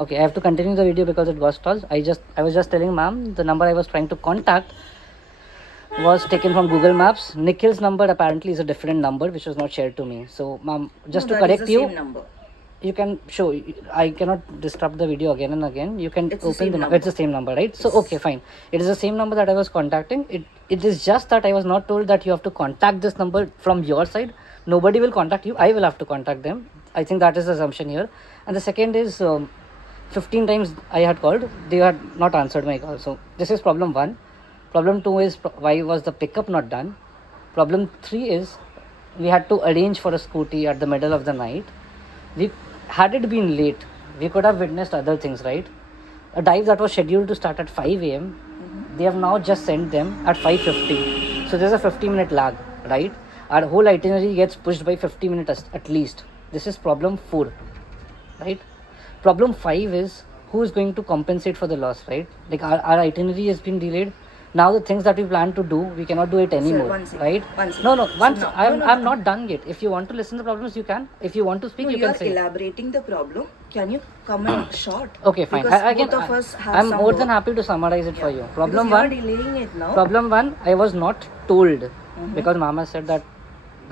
Okay, I have to continue the video because it got stalled. I was just telling ma'am the number I was trying to contact was taken from Google Maps. Nikhil's number apparently is a different number which was not shared to me. So ma'am, just to correct you, same number. you can show. I cannot disrupt the video again and again. You can It's the open same the number. It's the same number, right? So Yes. okay, fine. It is the same number that I was contacting. It is just that I was not told that you have to contact this number from your side. Nobody will contact you. I will have to contact them. I think that is the assumption here. And the second is 15 times I had called. They had not answered my call. So this is problem 1. Problem 2 is why was the pickup not done. Problem 3 is we had to arrange for a scooty at the middle of the night. We had it been late, we could have witnessed other things, right? A dive that was scheduled to start at 5 a.m. They have now just sent them at 5:50. So there's a 50-minute lag, right? Our whole itinerary gets pushed by 50 minutes at least. This is problem 4, right? Problem 5 is who is going to compensate for the loss, right? Like our itinerary has been delayed. Now the things that we plan to do, we cannot do it anymore, one second, right? one second. No, once So now- I'm no, I'm no. not done yet. If you want to listen to the problems, you can. If you want to speak, No, you you can are say. elaborating the problem. Can you come in short? Okay, fine. Because both of us have I'm some more than work. happy to summarize it for you. Problem Because you are 1. delaying it now. Problem 1, I was not told because Mama said that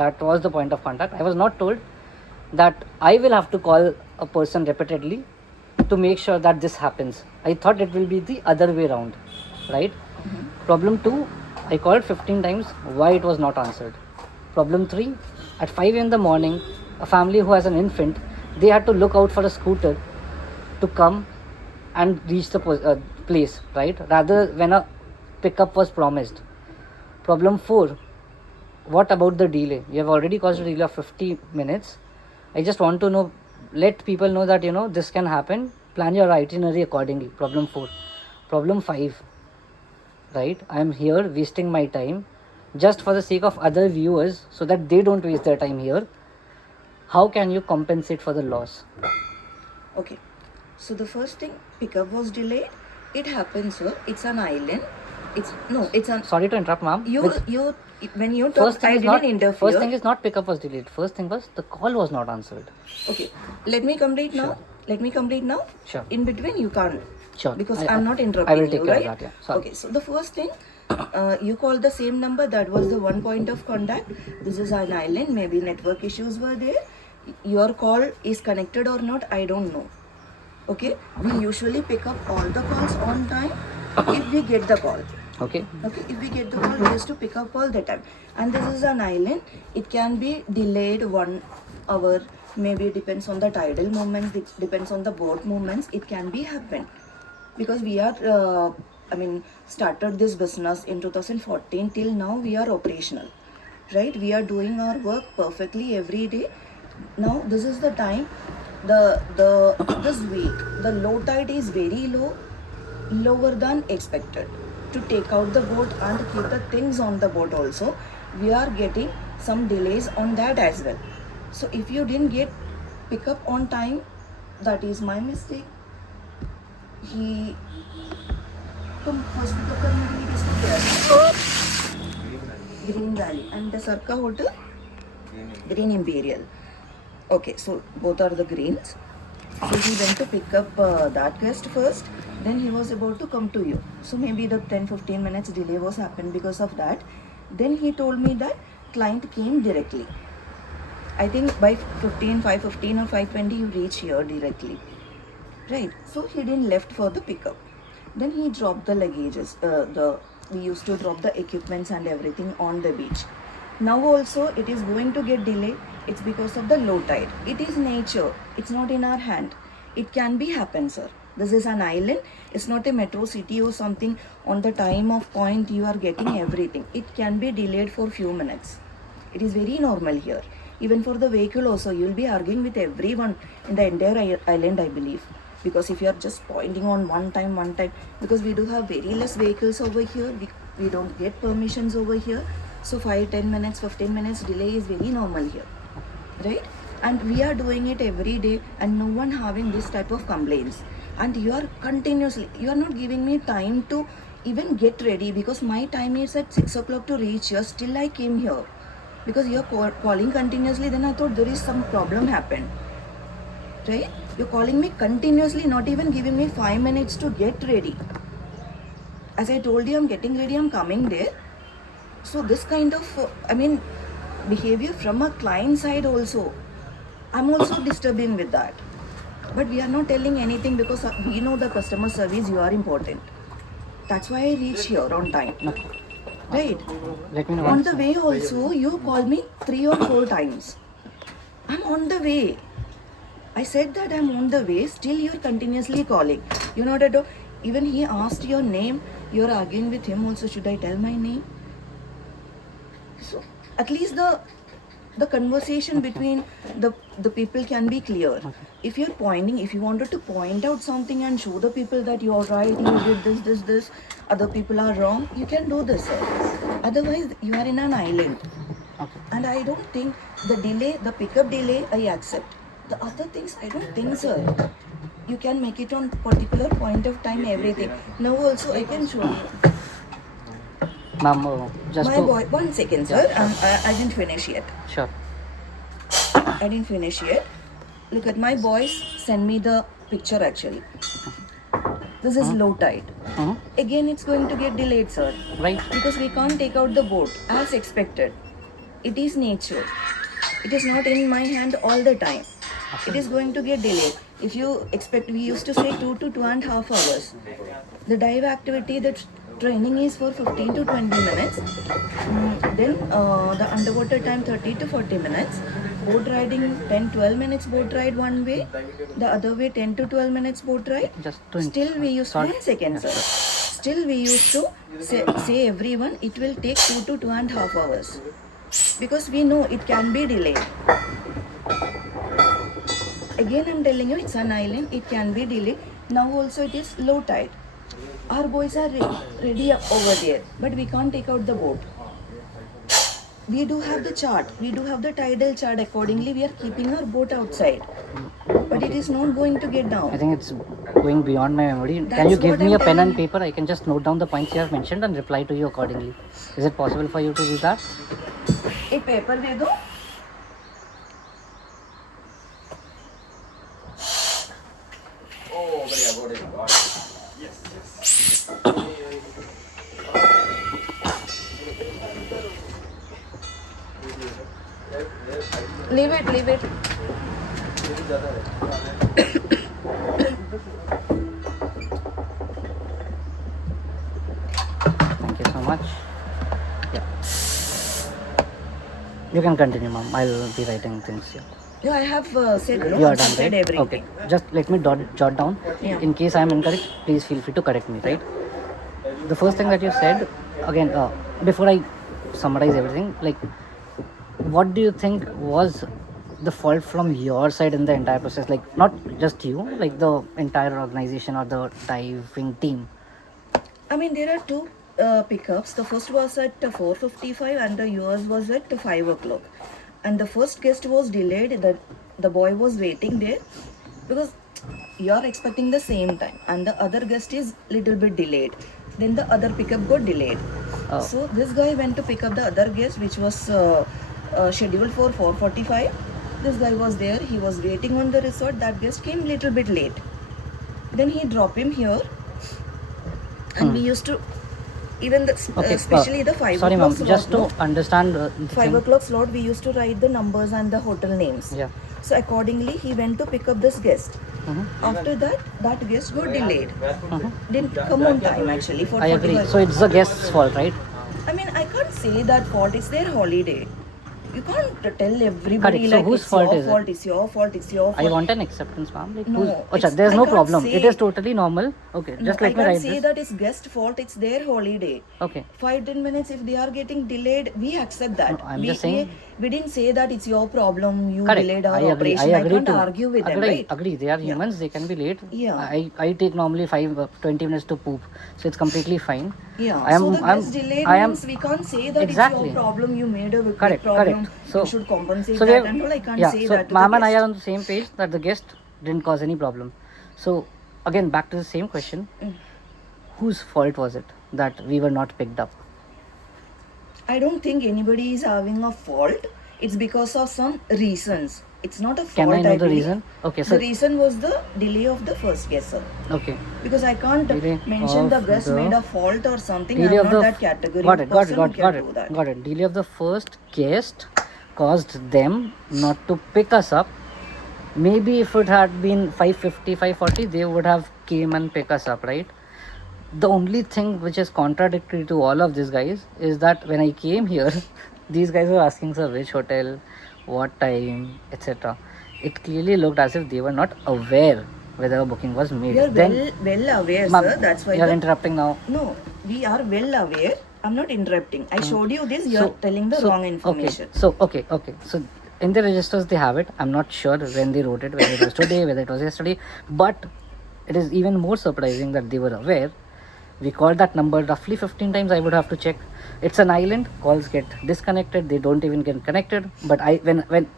that was the point of contact. I was not told that I will have to call a person repeatedly to make sure that this happens. I thought it will be the other way around, right? Problem 2, I called 15 times. Why it was not answered? Problem 3, at 5 in the morning, a family who has an infant, they had to look out for a scooter to come and reach the place, right? Rather when a pickup was promised. Problem 4, what about the delay? You have already caused a delay of 50 minutes. I just want to know, let people know that this can happen. Plan your itinerary accordingly. Problem 4. Problem 5, right? I am here wasting my time just for the sake of other viewers so that they don't waste their time here. How can you compensate for the loss? Okay. So the first thing, pickup was delayed. It happens, sir. It's an island. It's an. Sorry to interrupt, ma'am. When you talk, I didn't interfere. First thing is not pickup was delayed. First thing was the call was not answered. Okay. Let me complete now. Sure. Let me complete now. Sure. In between, you can't. Sure. Because I'm not interrupting I will take you, care right? of that. Yeah. Sorry. Okay. So the first thing, you called the same number. That was the one point of contact. This is an island. Maybe network issues were there. Your call is connected or not, I don't know. Okay. We usually pick up all the calls on time if we get the call. Okay. Okay, if we get the call, we used to pick up all the time. And this is an island. It can be delayed 1 hour. Maybe it depends on the tidal movements. It depends on the boat movements. It can be happen. Because we are, started this business in 2014 till now we are operational. Right? We are doing our work perfectly every day. Now this is the time. This week the low tide is very low, lower than expected. To take out the boat and keep the things on the boat also, we are getting some delays on that as well. So if you didn't get pick up on time, that is my mistake. He तुम first pick up करने के लिए किसको किया? Green Valley and the Sarka Hotel, Green Imperial. Okay, so both are the greens. So he went to pick up that guest first. Then he was about to come to you. So maybe the 10-15 minutes delay was happened because of that. Then he told me that client came directly. I think by 5:15 or 5:20 you reach here directly. Right. So he didn't left for the pickup. Then he dropped the luggages. We used to drop the equipments and everything on the beach. Now also it is going to get delayed. It's because of the low tide. It is nature. It's not in our hand. It can be happen, sir. This is an island. It's not a metro city or something. On the time of point you are getting everything. It can be delayed for few minutes. It is very normal here. Even for the vehicle also, you will be arguing with everyone in the entire island, I believe. Because if you are just pointing on one time, because we do have very less vehicles over here. We don't get permissions over here. So 5-10 minutes, 15 minutes delay is very normal here. Right? And we are doing it every day and no one having this type of complaints. And you are not giving me time to even get ready because my time is at 6 o'clock to reach here. Still I came here. Because you are calling continuously, then I thought there is some problem happened. Right? You're calling me continuously, not even giving me 5 minutes to get ready. As I told you, I'm getting ready, I'm coming there. So this kind of, behavior from a client side also, I'm also disturbing with that. But we are not telling anything because we know the customer service, you are important. That's why I reach here on time. Okay. Right? Let me know. On the way also, you called me 3 or 4 times. I'm on the way. I said that I'm on the way, still you're continuously calling. You know that even he asked your name, you're arguing with him also, should I tell my name? So at least the conversation between the people can be clear. If you're pointing, if you wanted to point out something and show the people that you're right, you did this, other people are wrong, you can do this, sir. Otherwise, you are in an island. Okay. And I don't think the delay, the pickup delay, I accept. The other things, I don't think, sir. You can make it on particular point of time, everything. Now also, I can show you. Ma'am, just My to... boy, 1 second, sir. I didn't finish yet. Sure. I didn't finish yet. Look at my boys send me the picture actually. This is low tide. Again, it's going to get delayed, sir. Right. Because we can't take out the boat as expected. It is nature. It is not in my hand all the time. It is going to get delayed. If you expect, we used to say 2 to 2.5 hours. The dive activity, the training is for 15 to 20 minutes. Then the underwater time 30 to 40 minutes. Boat riding 10-12 minutes boat ride one way. The other way 10 to 12 minutes boat ride. Just to... Still we used to... 1 second, sir. Still we used to say everyone it will take 2 to 2.5 hours. Because we know it can be delayed. Again, I'm telling you, it's an island, it can be delayed. Now also it is low tide. Our boys are ready up over there, but we can't take out the boat. We do have the chart, we do have the tidal chart. Accordingly, we are keeping our boat outside. But it is not going to get down. I think it's going beyond my memory. Can That's you give what me I'm a pen telling and you. paper? I can just note down the points you have mentioned and reply to you accordingly. Is it possible for you to do that? एक paper दे दो. Leave it, leave it. Thank you so much. Yeah. You can continue, ma'am. I'll be writing things here. Yeah, I have said no. You are I've done, said right? everything. Okay. Just let me jot down. Yeah. In case I am incorrect, please feel free to correct me, right? The first thing that you said, again, before I summarize everything, like, what do you think was the fault from your side in the entire process? Like, not just you, like the entire organization or the diving team. I mean, there are two pickups. The first was at 4:55 and the yours was at 5 o'clock. And the first guest was delayed. The boy was waiting there because you are expecting the same time, and the other guest is little bit delayed. Then the other pickup got delayed. Oh. So this guy went to pick up the other guest, which was scheduled for 4:45. This guy was there. He was waiting on the resort. That guest came little bit late. Then he dropped him here, and we used to even the, Okay. especially the 5 Sorry, o'clock ma'am. slot. Just to no? understand the 5 thing. o'clock slot, we used to write the numbers and the hotel names. Yeah. So accordingly, he went to pick up this guest. After that, that guest got delayed. Didn't come on time actually for I agree. 45. So it's the guest's fault, right? I mean, I can't say that fault. It's their holiday. You can't tell everybody Correct. So like whose it's fault your is it? fault, it's your fault, it's your fault. I want an acceptance, ma'am. Like, No, Achha, it's- there's I no can't problem. say- It is totally normal. Okay, No, just let I me can't write say this. that it's guest fault. It's their holiday. Okay. 5-10 minutes if they are getting delayed, we accept that. No, I'm just saying- we didn't say that it's your problem. You Correct. delayed our I agree. operation. I agree can't too. argue with them, Agree. right? Agree. They are humans. They can be late. Yeah. I take normally 20 minutes to poop, so it's completely fine. Yeah. I am. So the guest delayed I am. means we can't say that Exactly. it's your problem. You made a big Correct. problem. Correct. So you should compensate so that we and all. I can't yeah. say So that to ma'am the and I guest. are on the same page that the guest didn't cause any problem. So again, back to the same question: whose fault was it that we were not picked up? I don't think anybody is having a fault. It's because of some reasons. It's not a fault. Can I know the believe. reason? Okay, so The reason was the delay of the first guesser. okay, Because I can't delay mention the of guest the- made a fault or something. delay I'm of not the that category got of it, got person it, who got it, can got do it, that. got it. Delay of the first guest caused them not to pick us up. Maybe if it had been 5:50, 5:40, they would have came and pick us up, right? The only thing which is contradictory to all of this, guys, is that when I came here, these guys were asking, sir, which hotel, what time, etc. It clearly looked as if they were not aware whether a booking was made. We are Then, well aware, ma'am, sir. That's why you are the- interrupting now. No, we are well aware. I'm not interrupting. I showed you this. You're telling the wrong information. Okay. So in the registers they have it. I'm not sure when they wrote it, whether it was today, whether it was yesterday. But it is even more surprising that they were aware. We called that number roughly 15 times. I would have to check. It's an island. Calls get disconnected. They don't even get connected. But when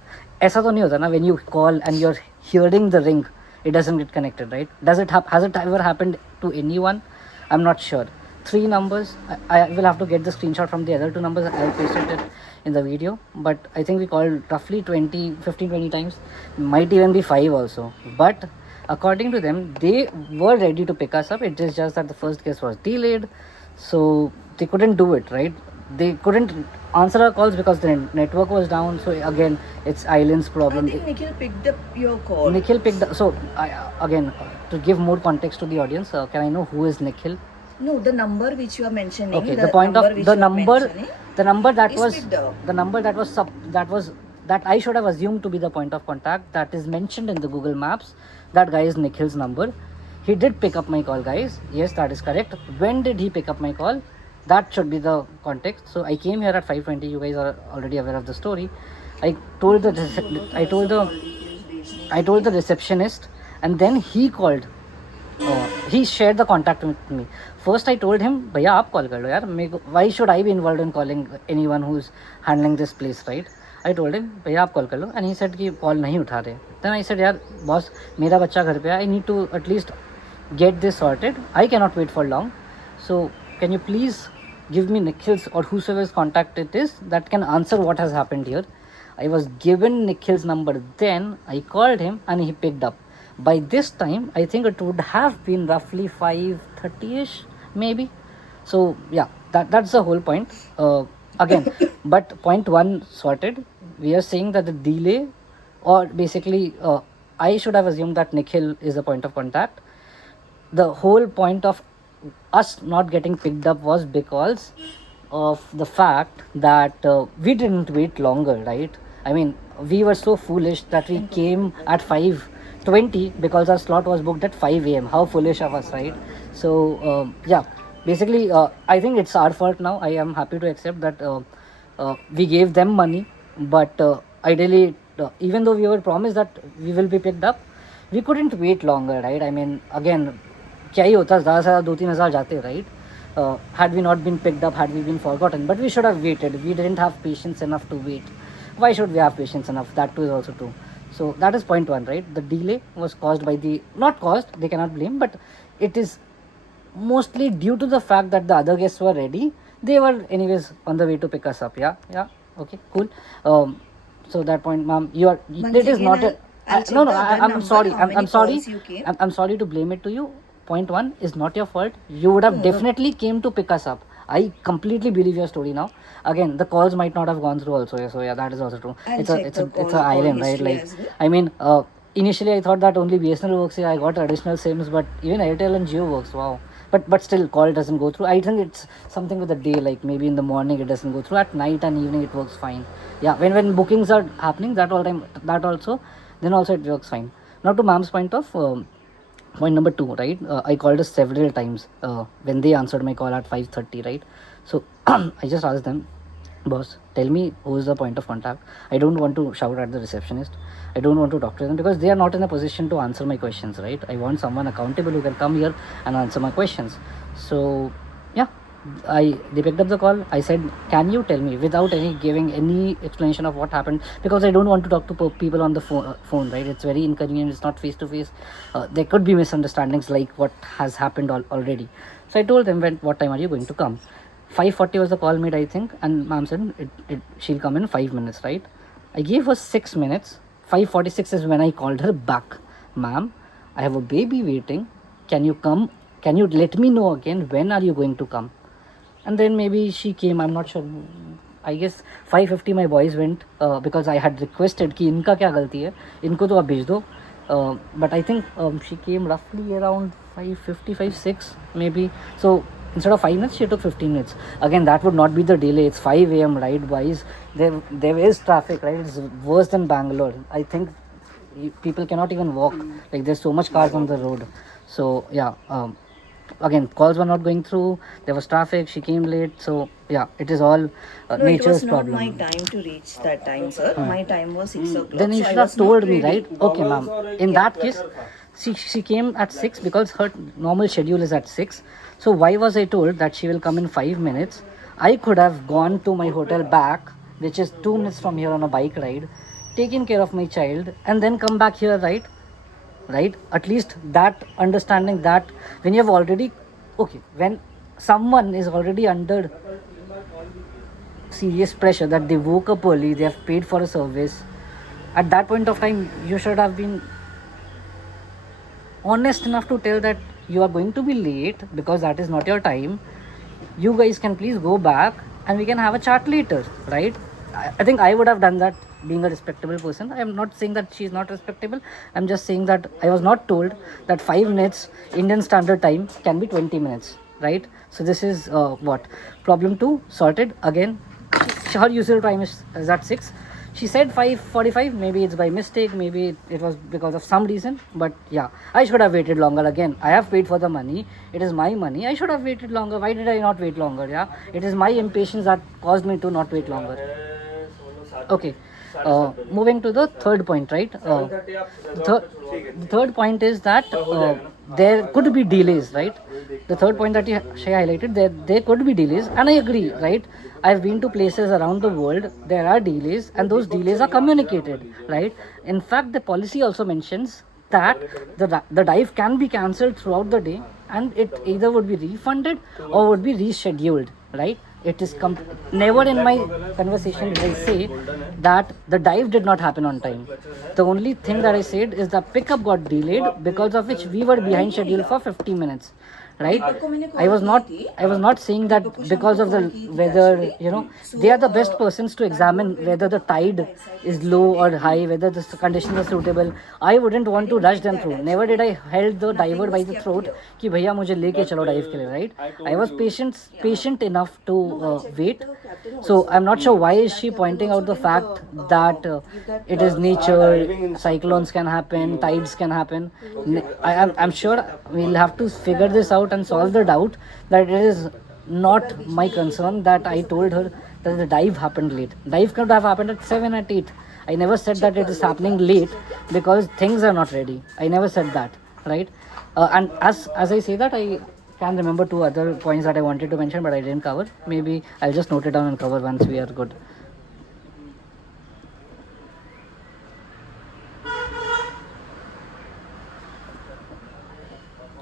ऐसा तो नहीं होता ना, when you call and you're hearing the ring, it doesn't get connected, right? Has it ever happened to anyone? I'm not sure. 3 numbers. I will have to get the screenshot from the other 2 numbers. I'll paste it in the video. But I think we called roughly 15-20 times. Might even be 5 also. But according to them, they were ready to pick us up. It is just that the first guest was delayed. So they couldn't do it, right? They couldn't answer our calls because the network was down. So again, it's Island's I problem. think Nikhil picked up your call. Nikhil picked up. So again, to give more context to the audience, can I know who is Nikhil? No, the number which you are mentioning. Okay, the point of which the you are number, mentioning the number that is was picked up. the number that I should have assumed to be the point of contact that is mentioned in the Google Maps. That guy is Nikhil's number. He did pick up my call, guys. Yes, that is correct. When did he pick up my call? That should be the context. So I came here at 5:20. You guys are already aware of the story. I told the receptionist, and then he called. He shared the contact with me. First I told him, भैया आप call कर लो यार, मेरे को why should I be involved in calling anyone who's handling this place, right? I told him, भैया आप call कर लो, and he said कि call नहीं उठा रहे. Then I said, यार boss, मेरा बच्चा घर पे है, I need to at least get this sorted. I cannot wait for long. So can you please give me Nikhil's or whosoever's contact it is that can answer what has happened here. I was given Nikhil's number, then I called him and he picked up. By this time, I think it would have been roughly 5:30ish, maybe. So yeah, that's the whole point. Again, but point 1 sorted. We are saying that the delay, or basically, I should have assumed that Nikhil is the point of contact. The whole point of us not getting picked up was because of the fact that we didn't wait longer, right? I mean, we were so foolish that we came at 5:20 because our slot was booked at 5 a.m. How foolish of us, right? So yeah, basically I think it's our fault now. I am happy to accept that we gave them money, but ideally even though we were promised that we will be picked up, we couldn't wait longer, right? I mean, again, क्या ही होता, ज़्यादा से ज़्यादा 2-3 हज़ार जाते, right? Had we not been picked up, had we been forgotten, but we should have waited. We didn't have patience enough to wait. Why should we have patience enough? That too is also true. So that is point 1, right? The delay was caused by not caused, they cannot blame, but it is mostly due to the fact that the other guests were ready. They were anyways on the way to pick us up. Yeah, okay, cool. So that point, ma'am, it is not I'm sorry. I'm sorry to blame it to you. Point 1 is not your fault. You would have definitely came to pick us up. I completely believe your story now. Again, the calls might not have gone through also. So yeah, that is also true. It's an island, right? Like, I mean, initially I thought that only BSNL works here. I got additional SIMs, but even Airtel and Jio works. Wow. But still, call doesn't go through. I think it's something with the day. Like maybe in the morning it doesn't go through. At night and evening it works fine. Yeah, when bookings are happening, then also it works fine. Now to ma'am's point of. Point number 2, right? I called us several times when they answered my call at 5:30, right? So I just asked them, boss, tell me who is the point of contact. I don't want to shout at the receptionist. I don't want to talk to them because they are not in a position to answer my questions, right? I want someone accountable who can come here and answer my questions. So yeah, they picked up the call. I said, can you tell me, without giving any explanation of what happened, because I don't want to talk to people on the phone, right? It's very inconvenient. It's not face to face. There could be misunderstandings like what has happened already. So I told them, what time are you going to come? 5:40 was the call made, I think, and ma'am said she'll come in 5 minutes, right? I gave her 6 minutes. 5:46 is when I called her back. Ma'am, I have a baby waiting. Can you come? Can you let me know again when are you going to come? And then maybe she came, I'm not sure. I guess 5:50 my boys went because I had requested कि इनका क्या गलती है, इनको तो आप भेज दो. But I think she came roughly around 5:55, 6 maybe. So instead of 5 minutes, she took 15 minutes. Again, that would not be the delay. It's 5 a.m. right, boys? There is traffic, right? It's worse than Bangalore. I think people cannot even walk. Like there's so much cars on the road. So yeah. Again, calls were not going through. There was traffic. She came late. So yeah, it is all No, it nature's was not problem. my time to reach that time, sir. My time was 6 o'clock. Then you so I should have was not told me, ready. right? Okay, ma'am. In that case, she came at 6 because her normal schedule is at 6. So why was I told that she will come in 5 minutes? I could have gone to my hotel back, which is 2 minutes from here on a bike ride, taken care of my child, and then come back here, right? Right? At least that understanding that when you have already, okay, when someone is already under serious pressure that they woke up early, they have paid for a service, at that point of time you should have been honest enough to tell that you are going to be late because that is not your time. You guys can please go back and we can have a chat later, right? I think I would have done that, being a respectable person. I am not saying that she is not respectable. I'm just saying that I was not told that 5 minutes Indian standard time can be 20 minutes, right? So this is what problem 2 sorted. Again, her usual time is at 6. She said 5:45. Maybe it's by mistake, maybe it was because of some reason, but yeah, I should have waited longer. Again, I have paid for the money, it is my money, I should have waited longer. Why did I not wait longer? Yeah, it is my impatience that caused me to not wait longer. Okay, moving to the third point, right? The third point is that there could be delays, right? The third point that she highlighted, there could be delays, and I agree, right? I've been to places around the world, there are delays, and those delays are communicated, right? In fact, the policy also mentions that the dive can be cancelled throughout the day, and it either would be refunded or would be rescheduled, right? It is never in my conversation did I say that the dive did not happen on time. The only thing that I said is the pickup got delayed, because of which we were behind schedule for 50 minutes, right? I was not saying that because of the weather, you know, they are the best persons to examine whether the tide is low or high, whether the conditions are suitable. I wouldn't want to rush them through. Never did I held the diver by the throat कि भैया मुझे लेके चलो dive के लिए, right? I was patient enough to wait. So I'm not sure why is she pointing out the fact that it is nature, cyclones can happen, tides can happen. I'm sure we'll have to figure this out and solve the doubt that it is not my concern that I told her that the dive happened late. Dive could have happened at 7, at 8. I never said that it is happening late because things are not ready. I never said that, right? And as I say that, I can remember 2 other points that I wanted to mention but I didn't cover. Maybe I'll just note it down and cover once we are good.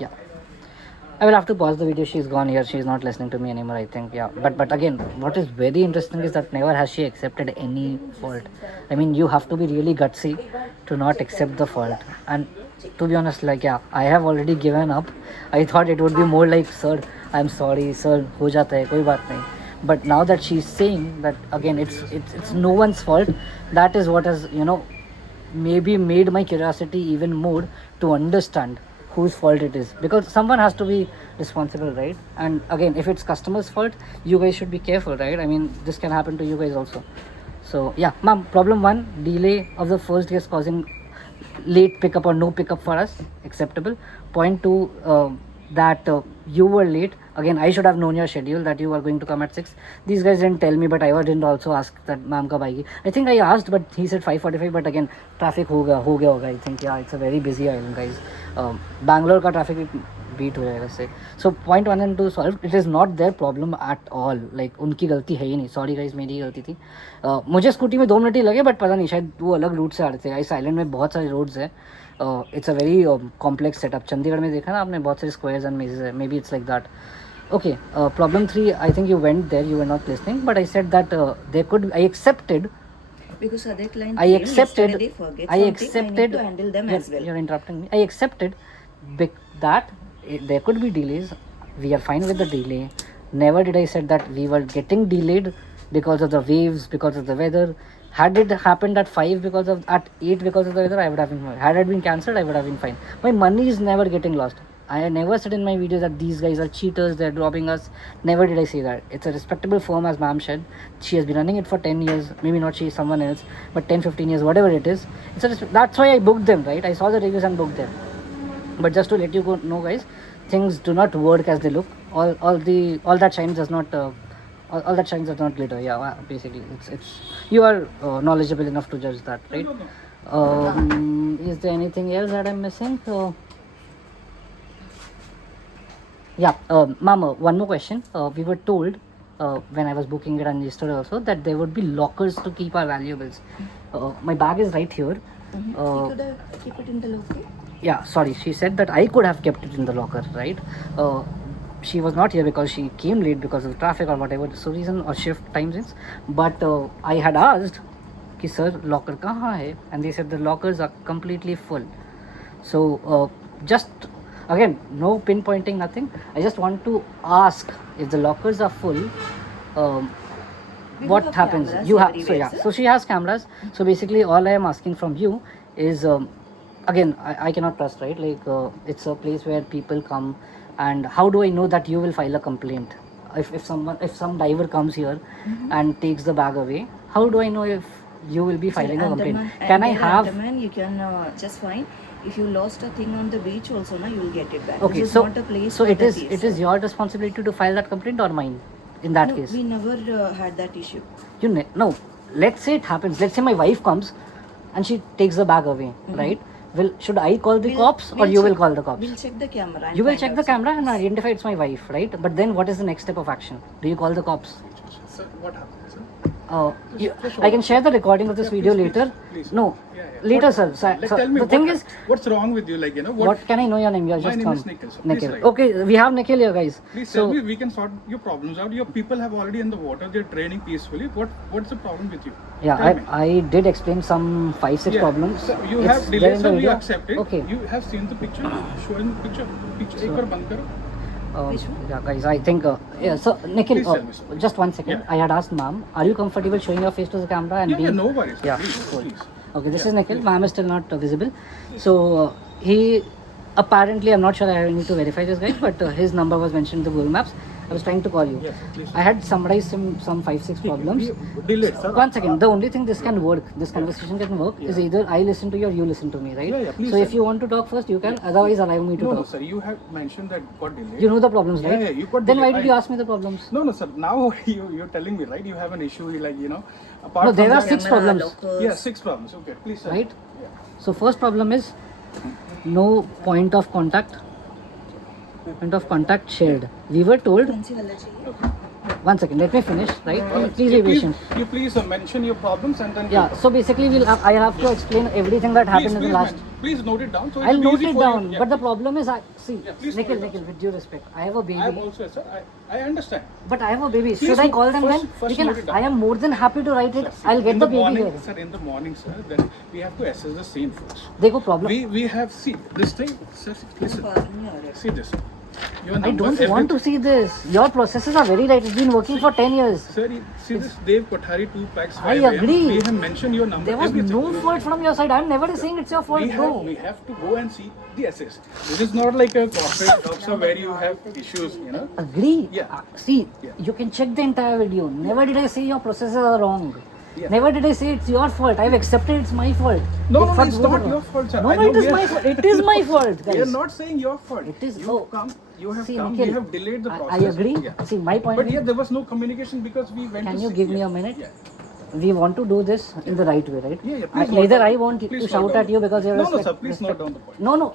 Yeah, I will have to pause the video. She's gone here. She's not listening to me anymore, I think. Yeah, but again, what is very interesting is that never has she accepted any fault. I mean, you have to be really gutsy to not accept the fault. And to be honest, like, yeah, I have already given up. I thought it would be more like, sir, I'm sorry, sir, ho jata hai, koi baat nahi. But now that she's saying that, again, it's no one's fault, that is what has, you know, maybe made my curiosity even more to understand whose fault it is, because someone has to be responsible, right? And again, if it's customer's fault, you guys should be careful, right? I mean, this can happen to you guys also. So yeah, ma'am, problem 1, delay of the first guest causing late pickup or no pickup for us, acceptable. Point 2, that you were late. Again, I should have known your schedule that you are going to come at 6. These guys didn't tell me, but I didn't also ask that ma'am kab aayegi. I think I asked, but he said 5:45. But again, traffic ho gaya hoga. I think yeah, it's a very busy island, guys. Bangalore ka traffic beat ho jayega se. So point 1 and 2 solved. It is not their problem at all. Like उनकी गलती है ही नहीं. Sorry guys, मेरी ही गलती थी. मुझे scooty में 2 minute ही लगे, बट पता नहीं शायद वो अलग रूट से आ रहे थे. इस आइलैंड में बहुत सारे रोड्स है. It's a very complex setup. Chandigarh में देखा ना आपने, बहुत सारे squares and mazes है. Maybe it's like that. Okay, problem 3, I think you went there, you were not listening, but I said that I accepted Because other client I came accepted. yesterday, they forget I something, accepted. I need to handle them as well. You're interrupting me. I accepted that there could be delays. We are fine with the delay. Never did I said that we were getting delayed because of the waves, because of the weather. Had it happened at 5 because of at 8 because of the weather, I would have been fine. Had it been cancelled, I would have been fine. My money is never getting lost. I never said in my videos that these guys are cheaters, they're robbing us. Never did I say that. It's a respectable firm, as ma'am said. She has been running it for 10 years. Maybe not she, someone else, but 10, 15 years, whatever it is. That's why I booked them, right? I saw the reviews and booked them. But just to let you know, guys, things do not work as they look. All that shine does not. All that shines does not glitter. Yeah, basically, it's you are knowledgeable enough to judge that, right? Is there anything else that I'm missing? Yeah, Mama, one more question. We were told when I was booking it and yesterday also that there would be lockers to keep our valuables. My bag is right here. You could keep it in the locker. Yeah, sorry, she said that I could have kept it in the locker, right? She was not here because she came late because of traffic or whatever so reason or shift timings. But I had asked, "Ki sir, locker kahan hai?" And they said the lockers are completely full. So just again, no pinpointing, nothing. I just want to ask if the lockers are full. We What have happens? cameras You have so everywhere, yeah. sir. So she has cameras. So basically, all I am asking from you is again, I cannot trust, right? Like it's a place where people come, and how do I know that you will file a complaint? If some diver comes here and takes the bag away, how do I know if you will be filing a complaint? Can I have? Andaman, you can just fine. If you lost a thing on the beach, also now you will get it back. Okay, This is so not a place so for it the is thieves, it is sir. your responsibility to file that complaint or mine? In that No, case, we never had that issue. no. Let's say it happens. Let's say my wife comes and she takes the bag away, right? Should I call the cops or you will call the cops? We'll check the camera. And You will find check out the some camera and things. identify it's my wife, right? But then what is the next step of action? Do you call the cops? Sir, what happened, sir? I can share the recording of this video later. Please. No, Yeah. later, What- sir. Like, tell me The thing is, what's wrong with you? Like, you know, what can I know your name? You're My just name come. is Nikhil, sir. Please Nikhil. write. Okay, we have Nikhil here, guys. Please So tell me, we can sort your problems out. Your people have already in the water. They're training peacefully. What's the problem with you? yeah, Tell me. I did explain some 5-6 Yeah. problems. So you It's have there delays, in the so we video. accept it. Okay. You have seen the picture. Showing the picture. एक बार बंद करो. Yeah, guys, I think yeah. So Nikhil, Please tell me, sir. just 1 second. Yeah. I had asked ma'am, are you comfortable showing your face to the camera and Yeah, being? no worries. Yeah, Please, cool. please. Okay, this is Nikhil. Ma'am is still not visible. So he apparently, I'm not sure. I need to verify this, guys. But his number was mentioned in the Google Maps. I was trying to call you. Yes, please. I had summarized some 5-6 problems. Delayed, sir. 1 second. The only thing this can work, this conversation can work, is either I listen to you or you listen to me, right? Yeah, please, so if sir. you want to talk first, you can. Otherwise, allow me to No, talk. no, sir. You have mentioned that got delayed. You know the problems, Yeah, right? yeah, you got Then why delayed. did you ask me the problems? No, sir. Now you're telling me, right? You have an issue, like, you know. Apart No, there from are that- 6 Camera, problems. lockers. Yeah, 6 problems. Okay, please, sir. Right? Yeah. So first problem is no point of contact. Point of contact shared. We were told. Fancy wala chahiye? 1 second. Let me finish. Right? Please be patient. You please mention your problems and then. Yeah. So basically, I have to explain everything that happened in the last. Please note it down. So I'll it's note easy it for you. down. Yeah. But the problem is, see, Yeah, please note it Nikhil, down. with due respect, I have a baby. I am also, sir. I understand. But I have a baby. Please Should I note- call them first- then? first We can. note it down. I am more than happy to write it. Sir, see, I'll get in the baby morning, here. Sir, in the morning, sir, then we have to assess the scene first. देखो problem. We have see this thing, sir. Listen, Baat nahi aa raha. see this. Your I number, don't want to see this. Your processes are very right. It's been working for 10 years. Sir, see this Dev Kothari 2 packs. I 5 AM. agree. We have mentioned your number. There was everything. no fault from your side. I'm never saying it's your fault. We have to go and see the assess. This is not like a corporate job, sir, where you have issues, you know. Agree. Yeah. See, Yeah. you can check the entire video. Never did I say your processes are wrong. Yeah. Never did I say it's your fault. I've accepted it's my fault. No, It no, for it's both not of your us. fault, sir. No, I no, know it is we are- my fault. It is my fault, We are guys. not saying your fault. It is. You come. You have See, come. Nikhil, we have delayed the I process. agree. Yeah. See, my point But is, yeah, there was no communication because we went. can to you see- give me yeah. a minute? Yeah. We want to do this in the right way, right? Yeah, please note Either down- I want please to note shout down- at you because you're No, no, sir. Please note down the point. No,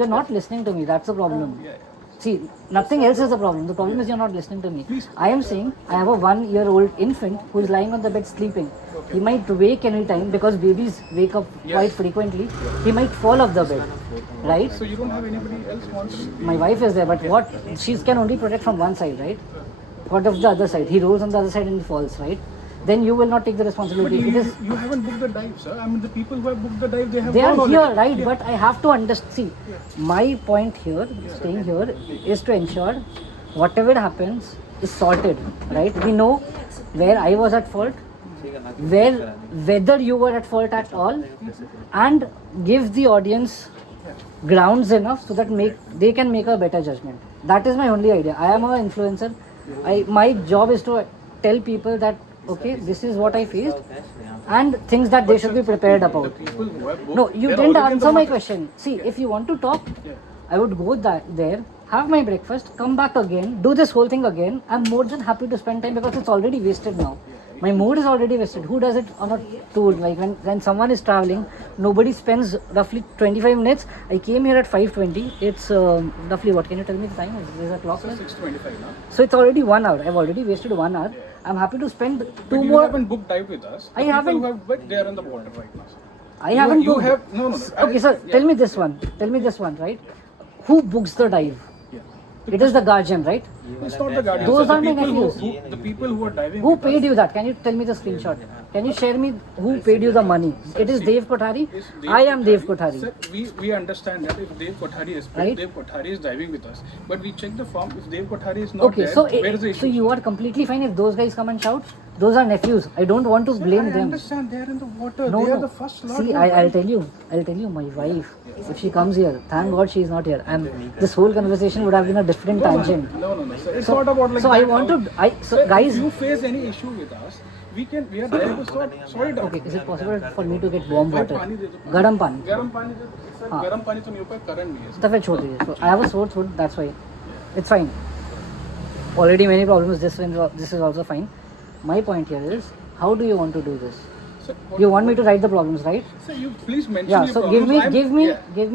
you're not listening to me. That's the problem. Yeah, See, nothing else is the problem. The problem is you're not listening to me. Please. I am saying I have a 1-year-old infant who is lying on the bed sleeping. Okay. He might wake any time because babies wake up Yes. quite frequently. He might fall off the bed, right? So you don't have anybody else wants. My wife is there, but what she can only protect from one side, right? What of the other side? He rolls on the other side and he falls, right? then you will not take the But responsibility. It is you haven't booked the dive, sir. I mean, the people who have booked the dive, they have they are gone here, already. right? Yeah. But I have to understand. See, my point here, staying here, is to ensure whatever happens is sorted, right? We know where I was at fault, whether you were at fault at all, and give the audience grounds enough so that they can make a better judgment. That is my only idea. I am an influencer. My job is to tell people that okay, this is what I faced and things that they should be prepared The about. people who have booked, No, you they're didn't already in the answer my market. question. See, if you want to talk, Yeah. I would go there, have my breakfast, come back again, do this whole thing again. I'm more than happy to spend time because it's already wasted now. My mood is already wasted. Who does it on a tour? Like when someone is traveling, nobody spends roughly 25 minutes. I came here at 5:20. It's roughly, what can you tell me the time? Is a clock? Sir, 6:25 now. So it's already 1 hour. I've already wasted 1 hour. I'm happy to spend But two you more. haven't booked dive with us. I The haven't- People who have booked, they are in the water right now, sir. I haven't You booked. have no. Okay, sir. Tell me this one. Tell me this one, right? Who books the dive? Yeah. It is the guardian, right? It's not the guardian. Those sir. are my The people nephews. the people who are diving. Who with paid us, you that? Can you tell me the screenshot? Can you share me who paid you the money? It is Dev Kothari. is Dev I am Dev Kothari. Sir, we understand that if Dev Kothari is paid, Right. Dev Kothari is diving with us. But we check the form. If Dev Kothari is not Okay, there, so where is the issue? so you are completely fine if those guys come and shout. Those are nephews. I don't want to Sir, blame I them. understand they are in the water. No, they are no. the first lot. See, who are I'll tell you, my wife, if she comes here, thank God she is not here. And this whole conversation would have been a different tangent. No. Sir, it's not about like So I that. want to, so Sir, guys, if you face any issue with us, we are there to sort it out. okay, is it possible for me to get warm भाई water? पानी दे दो। Garam pani. गर्म पानी दे दो। Sir हाँ। गर्म पानी तो नहीं हो पाए, करंट नहीं है सर। तो फिर छोड़ दीजिए. So I have a sore throat, that's why. It's fine. Already many problems. This is also fine. My point here is, how do you want to do this? Sir, You want me to write the problems, right? Sir, you please mention Yeah. your So problems. give me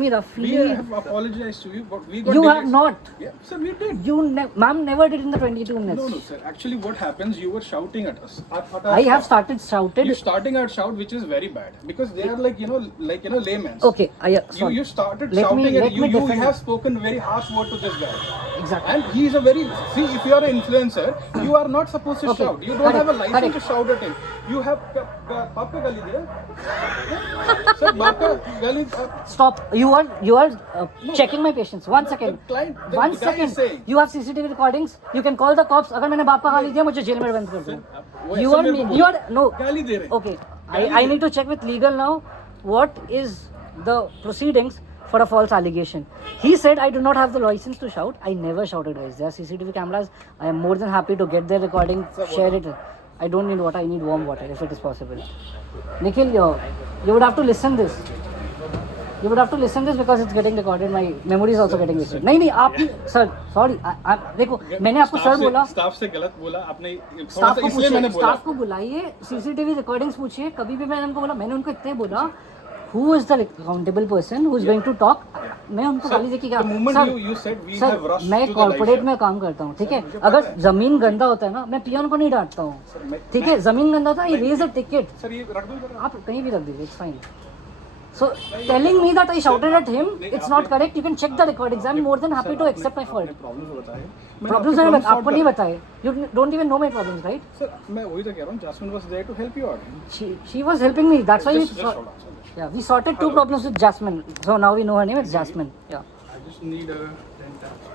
We roughly. have apologized to you, but we got You have delays. not. Yeah, sir, we did. Ma'am never did in the 22 minutes. No, sir. Actually, what happens? You were shouting at us. At I have started shouted. You starting at shout, which is very bad because they are like laymen. Okay, You started Let me- shouting let at you. me You defend have it. spoken very harsh word to this guy. Exactly. And he is a very if you are an influencer, you are not supposed to Okay, shout. You don't have a correct, license correct. to shout at him. You have बाप का गाली दिया? Sir, बाप का गाली Stop. You are checking my patience. One second. the client- the One guy is second. saying- You have CCTV recordings. You can call the cops. अगर मैंने बाप का गाली दिया मुझे जेल में बंद कर दो. वो You ऐसा are मेरे को you are no. गाली दे रहे हैं। Okay. गाली I they need to check with legal now. What is the proceedings for a false allegation? He said I do not have the license to shout. I never shouted, guys. There are CCTV cameras. I am more than happy to get their recording, share it. I don't need water. I need warm water if it is possible. Nikhil, you would have to listen this. You would have to listen this because it's getting recorded. My memory is also getting wasted. नहीं आप sir sorry देखो मैंने आपको sir बोला staff से गलत बोला आपने थोड़ा स्टाफ सा को इसलिए मैंने पूछिए बोला स्टाफ को बुलाइए सीसीटीवी रिकॉर्डिंग्स पूछिए कभी भी मैंने उनको बोला मैंने उनको इतने बोला who is the accountable person who is going to talk मैं उनको गाली देके क्या the moment sir you said we have sir rushed मैं to the live corporate show. में काम करता हूँ ठीक है अगर जमीन गंदा होता है ना मैं पियन को नहीं डांटता हूँ ठीक है जमीन गंदा होता है रेज अ टिकट सर ये रख दो जरा। आप कहीं भी रख दीजिए it's fine So telling me that I shouted at him, it's not correct. You can check the recordings. I'm more than happy to accept my fault. Problems बताए Problems मैंने आपको नहीं बताए. You don't even know my problems, right? Sir मैं वही तो कह रहा हूँ Jasmine was there to help you out. She was helping me. That's why Just hold on, sir. yeah, we sorted two problems with Jasmine. So now we know her name. It's Jasmine. Yeah. I just need a 10 taps.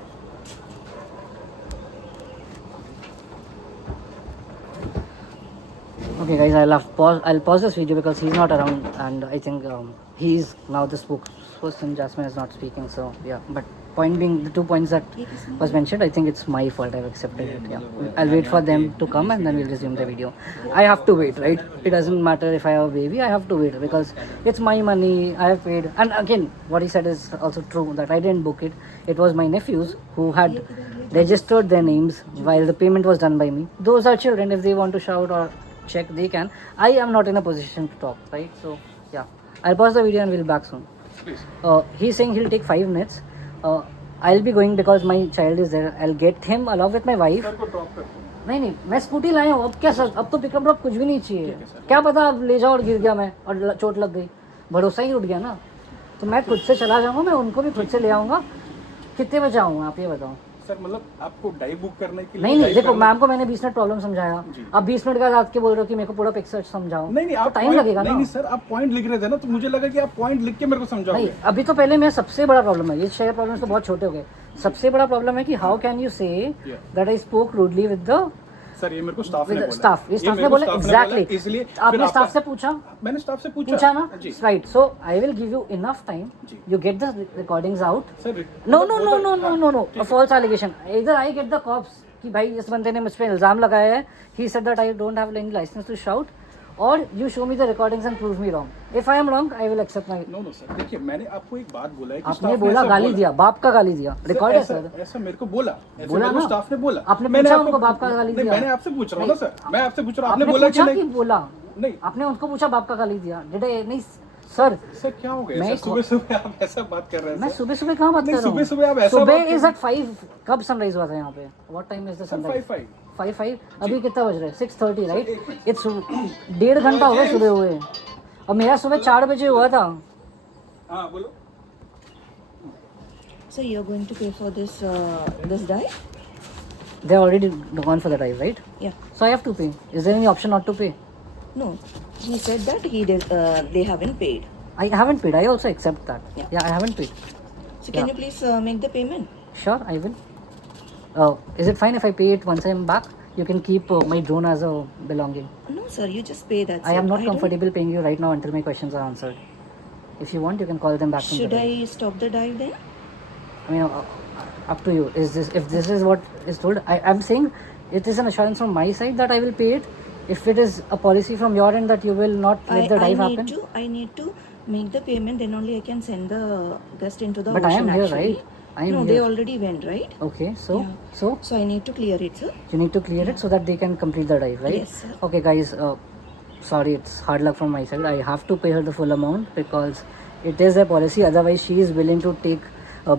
Okay, guys, I'll pause this video because he's not around, and I think he's now the spokesperson. Jasmine is not speaking, so yeah. But point being, the 2 points that was mentioned, I think it's my fault. I've accepted it. Yeah, I'll wait for them to come and then we'll resume the video. I have to wait, right? It doesn't matter if I have a baby. I have to wait because it's my money. I have paid, and again, what he said is also true that I didn't book it. It was my nephews who had registered their names while the payment was done by me. Those are children. If they want to shout or check, they can. I am not in a position to talk, right? So yeah, I'll pause the video and we'll be back soon. Please. He's saying he'll take 5 minutes. I'll be going because my child is there. I'll get him along with my wife. Sir को drop कर दो। नहीं मैं scooty लाया हूँ अब क्या sir अब तो पिकअप ड्रॉप कुछ भी नहीं चाहिए क्या पता अब ले जाओ और गिर गया मैं और चोट लग गई भरोसा ही उठ गया ना तो मैं खुद से चला जाऊँगा मैं उनको भी खुद से ले आऊँगा कितने बजे आऊँगा आप ये बताओ सर मतलब आपको डाइव बुक करने के लिए नहीं नहीं dive देखो करना- मैम को मैंने 20 मिनट प्रॉब्लम समझाया, जी। अब 20 मिनट के बाद आके बोल रहे हो कि मेरे को पूरा पिक्चर समझाओ, नहीं नहीं तो आप टाइम point- लगेगा नहीं ना। नहीं सर आप पॉइंट लिख रहे थे ना, तो मुझे लगा कि आप पॉइंट लिख के मेरे को नहीं समझाओगे। अभी तो पहले मेरा सबसे बड़ा प्रॉब्लम है, ये शेयर प्रॉब्लम्स तो बहुत छोटे हो गए, सबसे बड़ा प्रॉब्लम है कि how can you say that I spoke rudely with the sir ये मेरे को स्टाफ ने बोला, स्टाफ, ये स्टाफ मेरे ने को बोला staff ने एग्जैक्टली, इसलिए आपने फिर स्टाफ आपका- से पूछा, मैंने स्टाफ से पूछा ना, जी right, so I will give you enough time, जी। You get the recordings out. Sir no no no no no no no false allegation, इधर आई गेट द कॉप्स कि भाई इस बंदे ने मुझ पे इल्जाम लगाया है, he said that I don't have any license to shout, और you show me the recordings and prove me wrong, if I am wrong I will accept my. No no sir देखिए मैंने आपको एक बात बोला है कि आपने staff ने बोला ऐसा गाली बोला। दिया, बाप का गाली दिया, रिकॉर्ड है ऐसा- सर। ऐसा मेरे को बोला, ऐसा बोला मेरे को ना? स्टाफ ने बोला। आपने मैंने पूछा आपको- उनको बाप का गाली नहीं, दिया? मैंने आपसे पूछ रहा हूँ ना नहीं। सर, मैं आपसे पूछ रहा हूँ, आपने आपने बोला कि पूछा कि नहीं बोला, नहीं आपने उनको पूछा बाप का गाली दिया, डिड आई नहीं सर? सर क्या हो गया मैं सर, सुबह सुबह आप ऐसा बात कर रहे हैं मैं सर? सुबह सुबह कहाँ बात नहीं, कर रहा हूँ? सुबह-सुबह आप ऐसा सुबह बात इज कर- एट 5, कब सनराइज हुआ था यहाँ पे? What time is the sir sunrise? 5 5 अभी कितना बज रहा है? 6:30 राइट, इट्स 1.5 घंटा हो गया सुबह हुए, और मेरा सुबह 4 बजे हुआ था। हाँ बोलो। So you're going to pay for this this dive? They already gone for the drive, right? Yeah. So I have to pay. Is there any option not to pay? No, he said that they haven't paid. I haven't paid. I also accept that. Yeah. I haven't paid. So can Yeah. you please make the payment? Sure, I will. Is it fine if I pay it once I'm back? You can keep my drone as a belonging. No, sir. You just pay that. I am not comfortable paying you right now until my questions are answered. If you want, you can call them back. from the Should drive. I stop the dive then? I mean, up to you. Is this, if this is what is told? I'm saying it is an assurance from my side that I will pay it. If it is a policy from your end that you will not let the dive happen. I need to make the payment. Then only I can send the guest into the But I ocean. am here, actually. right? I am no, here. they already went, right? Okay, so Yeah. so So I need to clear it, sir. you need to clear it so that they can complete the dive, right? Yes, sir. Okay, guys. Sorry, it's hard luck from my side. I have to pay her the full amount because it is a policy. Otherwise, she is willing to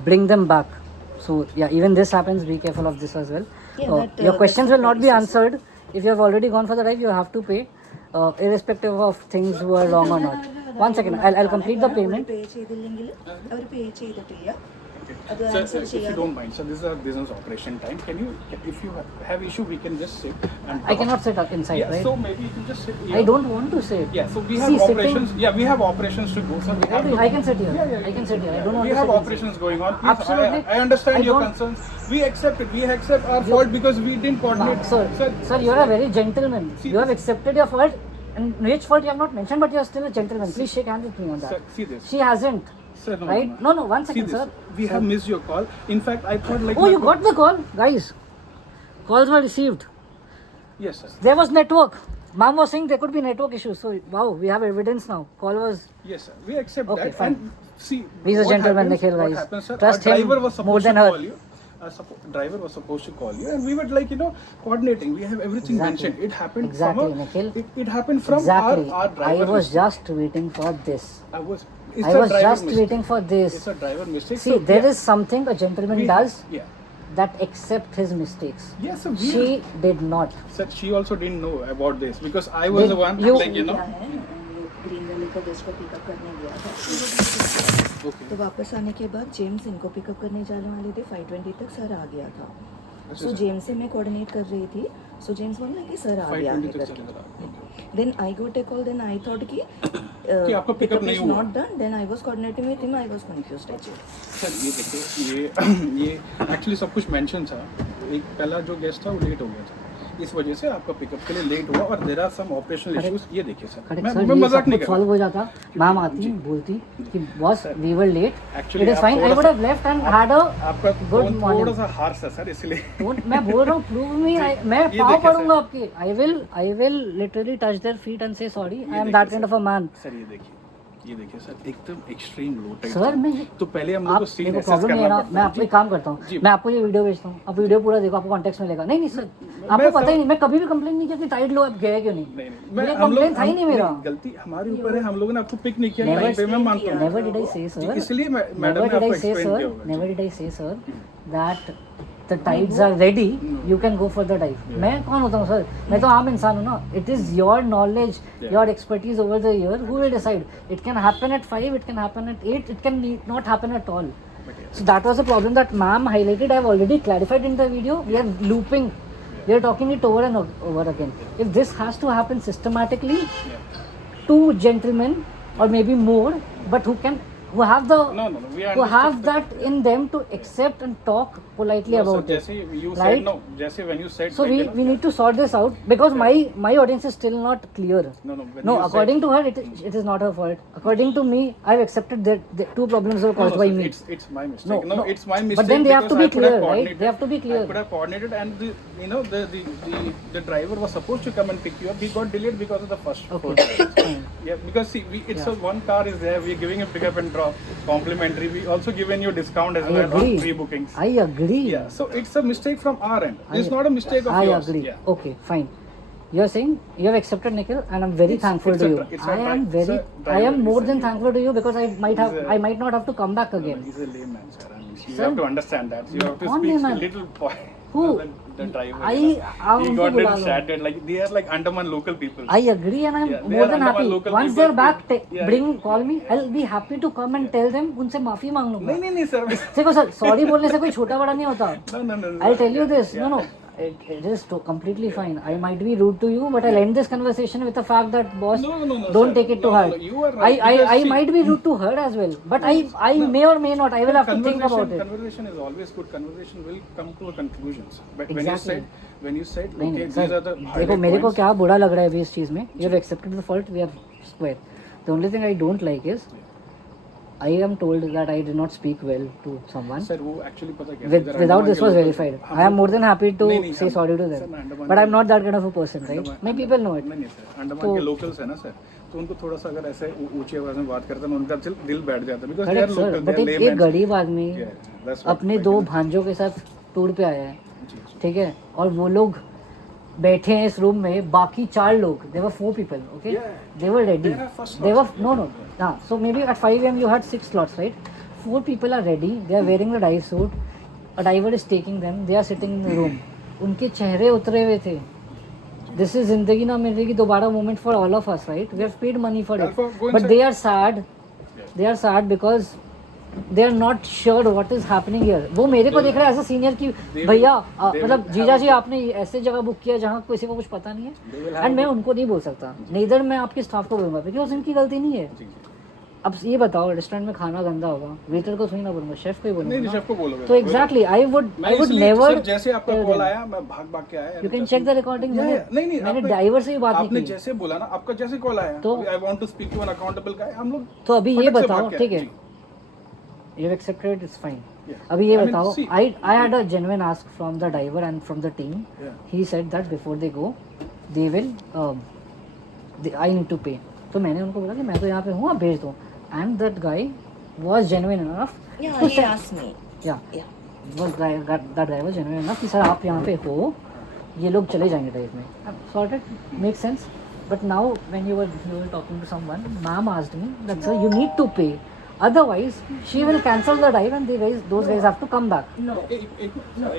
bring them back. So yeah, even this happens. Be careful of this as well. Yeah, that, your questions that's will the not be policy, answered. If you have already gone for the dive, you have to pay, irrespective of things were wrong or not. One second, I'll complete the payment. Pay ചെയ്തില്ലെങ്കിൽ അവർ pay ചെയ്തിട്ടില്ല. അത് Sir, answer if you ചെയ്യാതെ. don't mind, sir, this is a business operation time. Can you, if you have issue, we can just sit and I cannot sit up inside, Yeah, right? so maybe you can just sit here. I don't want to sit. Yeah, so we have See, sitting- operations. Yeah, we have operations to go, sir. We have. I can sit here. Yeah, yeah, I can sit here. I don't want We to have sit inside. operations going on. Please, Absolutely. I understand I your don't- concerns. We accept it. We accept our fault because we didn't coordinate. Sir, you are a very gentleman. See You have this. accepted your fault, and which fault you have not mentioned, but you are still a gentleman. Please shake hands with me on that. Sir, see this. She hasn't, Sir, no, right? no, No, one See second, this. sir. We have missed your call. In fact, I thought like. Oh, you got the call, guys. Calls were received. Yes, sir. There was network. Mom was saying there could be network issues. So wow, we have evidence now. Call was. Yes, sir. We accept Okay, that. fine. And see, He's a what gentleman, happens- Nikhil, what guys. happens, sir, Trust our him driver was more supposed than to her. call you. Driver was supposed to call you, and we were like, coordinating. We have everything Exactly. mentioned. It happened Exactly, from Nikhil. It happened from Exactly. our driver. I was mistake. just waiting for this. It's I a was driver just mistake. waiting for this. It's a driver mistake. See, there is something a gentleman does Yeah. that accept his mistakes. Yes, sir. We She did not. sir, she also didn't know about this because I was Did the one you- like क्या है green valley का guest को pickup करने गया था Okay. तो वापस आने के बाद जेम्स इनको पिकअप करने जाने वाले थे 5:20 तक सर आ गया था अच्छा, सो सर। जेम्स से मैं कोऑर्डिनेट कर रही थी सो जेम्स बोला कि सर आ गया 5:20 है तक करके चलेगा। Okay. Then I got a call then I thought कि आपका pickup नहीं हुआ। Not done then I was coordinating with him I was confused actually sir ये देखिए ये एक्चुअली सब कुछ मेंशन था। एक पहला जो गेस्ट था वो लेट हो गया था, इस वजह से आपका पिकअप के लिए लेट हुआ और there are some operational issues. ये देखिए सर, करेक्ट मैं सर, मैं ये मजाक सब नहीं कुछ कर सॉल्व रहा। हो जाता। मैम आती बोलती कि boss we were late, Actually, it is आप फाइन, आई थोड़ा वुड सा- have left and had a आपका गुड टोन मॉर्निंग। थोड़ा सा हार्श है सर, इसलिए मैं बोल रहा हूँ प्रूव मी, मैं ये पाँव देखिए पड़ूंगा सर। आपके। I will literally touch their feet and से सॉरी, आई एम देखिए that kind of a man. Sir ये देखिए सर एकदम एक्सट्रीम लो टाइप सर मैं तो पहले हम लोग आप को सीन देखो एसेस प्रॉब्लम नहीं है करना ना, पड़ता मैं है। आपको एक काम करता जी। हूँ, मैं आपको ये वीडियो भेजता हूँ, आप वीडियो पूरा देखो, आपको कॉन्टेक्स्ट मिलेगा। नहीं नहीं सर, आपको मैं पता ही सब- नहीं, मैं कभी भी कंप्लेन नहीं किया कि टाइड लो, आप गए क्यों नहीं। नहीं मेरा कंप्लेन था ही नहीं मेरा। गलती हमारे ऊपर है, हम लोगों ने आपको पिक नहीं किया Never- टाइम पे, मैं मानता हूँ। Never did I say sir. इसलिए मैडम Never ने did आपको I say एक्सप्लेन किया sir. होगा। Never did I say sir that the tides are ready. You can go for the dive. मैं कौन होता हूँ सर? मैं तो आम इंसान हूँ ना. It is your knowledge, your expertise over the year who will decide. It can happen at 5, it can happen at 8, it can not happen at all. But yeah, So that was the problem that ma'am highlighted. I've already clarified in the video. We are looping. We are talking it over and over again. If this has to happen systematically, two gentlemen or maybe more, but who have the No, we who have understood that in them to accept and talk politely No, about sir, it. Jesse, you right? said no. Jesse, when you said So like, we need to sort this out because my audience is still not clear. No, when No, you according to her, it is not her fault. According to me, I've accepted that the two problems were caused by sir, me. It's my mistake. No, No, no. it's my mistake. But then they have to because be I could have clear, right? coordinated. They have to be clear. I could have coordinated, and the driver was supposed to come and pick you up. He got delayed because of the first. Okay, fine. Yeah, because see, it's a one car is there. We're giving a pickup and drop complimentary. We also given you discount as I well on agree. pre-bookings. I agree. Yeah, so it's a mistake from our end. It's not a mistake of I yours. agree. Yeah. Okay, fine. You're saying you have accepted Nikhil, and I'm very thankful it's to a you. dri- it's a I dri- am it's very, a I driver, am more it's a- than thankful to you because I might a- might not have to come back again. He's a layman, sir. I mean, you Sir, have to understand that. You have to कौन speak layman? a little point. Who? The driver. I- you know. आप He उनको got बुला little low. sad. Like they are like Andaman local people. I agree, and I'm Yeah, they more are than Andaman happy. local Once people they're back, yeah, call me. I'll be happy to come and tell them. उनसे माफी मांग लूंगा. नहीं sir. देखो sir, sorry बोलने से कोई छोटा बड़ा नहीं होता. No. I'll tell you this. No. It is completely fine. I might be rude to you, but I'll end this conversation with the fact that, boss, No, don't sir. take it to No, heart. no, you are right. I Because see- might be rude to her as well, but I may or may not. I will have to think about it. Conversation is always good. Conversation will come to a conclusion. But Exactly. when you said, नहीं okay, नहीं these sir, are the देखो highlight मेरे को points. क्या बुरा लग रहा है अभी इस चीज़ में. You have accepted the fault. We are square. The only thing I don't like is I am told that I did not speak well to someone. Sir, वो actually पता क्या है? इधर Without अंडमान this के was लोग- verified. हम I am more than happy to नहीं, say हम- sorry to सर, them. मैं अंडमान But के- I'm not that kind of a person, right? Andaman- Many people know it. नहीं सर, अंडमान तो- के लोकल्स है ना सर, तो उनको थोड़ा सा अगर ऐसे ऊंची आवाज में बात करते हैं उनका दिल बैठ जाता है, because they are Correct, sir. local, But they are एक laymen. गरीब आदमी Yeah, that's what अपने I दो can- भांजों के साथ टूर पे आया है, जी, जी। ठीक है, और वो लोग बैठे हैं इस रूम में, बाकी 4 लोग, they were 4 people, okay, Yeah. they were ready, They are first they were slots. no, हाँ, so maybe at 5 AM you had 6 slots, right? 4 people are ready, they are wearing the dive suit, a diver is taking them, they are sitting in the room, उनके चेहरे उतरे हुए थे. This is जिंदगी ना मिलेगी दोबारा moment for all of us, right? We have paid money for it, Alpha, go but inside. they are sad. They are sad because they are not sure what is happening here. वो मेरे को देख रहे हैं as a senior की They भैया will- they मतलब will जीजा have जी a- आपने ऐसे जगह बुक किया जहाँ किसी को कुछ पता नहीं They है, will have एंड मैं a- उनको नहीं बोल सकता, नेदर मैं आपके स्टाफ को बोलूँगा बिकॉज इनकी गलती नहीं है. जी, जी। अब ये बताओ रेस्टोरेंट में खाना गंदा होगा, वेटर को थोड़ी ना बोलूँगा, शेफ को ही नहीं बोलूँगा. शेफ को बोलोगे तो exactly I would never. Sir, जैसे आपका कॉल आया मैं भाग के आया. You can check the recording. नहीं मैंने आपने- ड्राइवर से ही बात आपने नहीं की. जैसे बोला ना, आपका जैसे कॉल आया तो- I want to speak to an accountable guy, हम लोग तो अभी ये फटक से बताओ, भाग के ठीक आए, है, जी। you have accepted, it's fine. Yeah. अभी ये I mean, बताओ, see- I had a genuine ask from the driver and from the team. Yeah. He said that before they go, they will, I need to pay. तो मैंने उनको बोला कि मैं तो यहाँ पे हूँ, आप भेज दो. And that guy was genuine enough. Yeah, to he say- asked me. Yeah, Yeah. that guy was genuine enough कि सर आप यहाँ पे हो, ये लोग चले जाएंगे टाइप में. Sorted, makes sense. But now when you were talking to someone, ma'am asked me that sir you need to pay. Otherwise, she will cancel the dive and those guys have to come back. No.